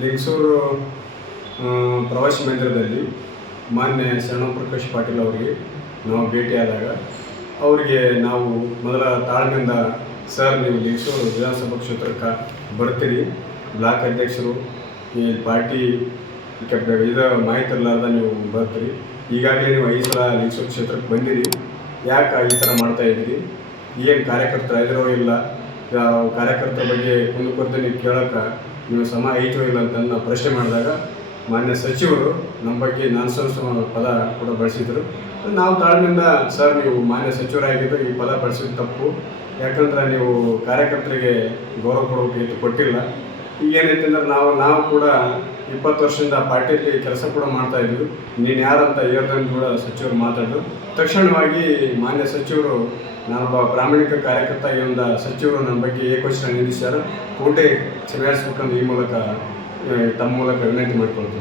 ಲಿಂಗಸೂರು ಪ್ರವಾಸಿ ಮಂದಿರದಲ್ಲಿ ಮಾನ್ಯ ಶರಣಪ್ರಕಾಶ್ ಪಾಟೀಲ್ ಅವರಿಗೆ ನಾವು ಭೇಟಿಯಾದಾಗ ಅವರಿಗೆ ನಾವು ಮೊದಲ ತಾಳ್ಮೆಯಿಂದ ಸರ್ ನೀವು ಲಿಂಗಸೂರು ವಿಧಾನಸಭಾ ಕ್ಷೇತ್ರಕ್ಕೆ ಬರ್ತೀರಿ, ಬ್ಲಾಕ್ ಅಧ್ಯಕ್ಷರು ಈ ಪಾರ್ಟಿ ಇದು ಮಾಹಿತಿ ಇರಲಾರ್ದ ನೀವು ಬರ್ತೀರಿ, ಈಗಾಗಲೇ ನೀವು 5 ಸಲ ಲಿಂಗಸೂರು ಕ್ಷೇತ್ರಕ್ಕೆ ಬಂದಿರಿ, ಯಾಕೆ ಈ ಥರ ಮಾಡ್ತಾಯಿದ್ದೀರಿ, ಏನು ಕಾರ್ಯಕರ್ತರು ಇದಿರೋ ಇಲ್ಲ, ಕಾರ್ಯಕರ್ತರ ಬಗ್ಗೆ ಕುಂದುಕೊರತೆ ನೀವು ಕೇಳೋಕೆ ನೀವು ಸಮ ಐತೋ ಇಲ್ಲ ಅಂತ ಪ್ರಶ್ನೆ ಮಾಡಿದಾಗ ಮಾನ್ಯ ಸಚಿವರು ನಮ್ಮ ಬಗ್ಗೆ ನಾನ್ಸೆನ್ಸ್ ಪದ ಕೂಡ ಬಳಸಿದರು. ನಾವು ತಾಳ್ಮೆಯಿಂದ ಸರ್ ನೀವು ಮಾನ್ಯ ಸಚಿವರಾಗಿದ್ದು ಈ ಪದ ಬಳಸಿದ ತಪ್ಪು, ಯಾಕಂದ್ರೆ ನೀವು ಕಾರ್ಯಕರ್ತರಿಗೆ ಗೌರವ ಕೊಡೋಕೆ ಕೊಟ್ಟಿಲ್ಲ. ಈಗೇನೈತೆ ಅಂದ್ರೆ ನಾವು ಕೂಡ 20 ವರ್ಷದಿಂದ ಪಾರ್ಟಿಯಲ್ಲಿ ಕೆಲಸ ಕೂಡ ಮಾಡ್ತಾಯಿದ್ವಿ, ನೀನು ಯಾರಂತ ಹೇಳ್ದಂಗೆ ಕೂಡ ಸಚಿವರು ಮಾತಾಡಿದ್ರು. ತಕ್ಷಣವಾಗಿ ಮಾನ್ಯ ಸಚಿವರು ನಾನೊಬ್ಬ ಪ್ರಾಮಾಣಿಕ ಕಾರ್ಯಕರ್ತ ಎಂದ ಸಚಿವರು ನನ್ನ ಬಗ್ಗೆ ಏಕವಚನ ನಿಲ್ಲಿಸ್ಯಾರ. ಕೋಟೆ ಕ್ಷಮಿಸಬೇಕಂದು ಈ ಮೂಲಕ ತಮ್ಮ ಮೂಲಕ ವಿನಂತಿ ಮಾಡಿಕೊಳ್ತೀನಿ.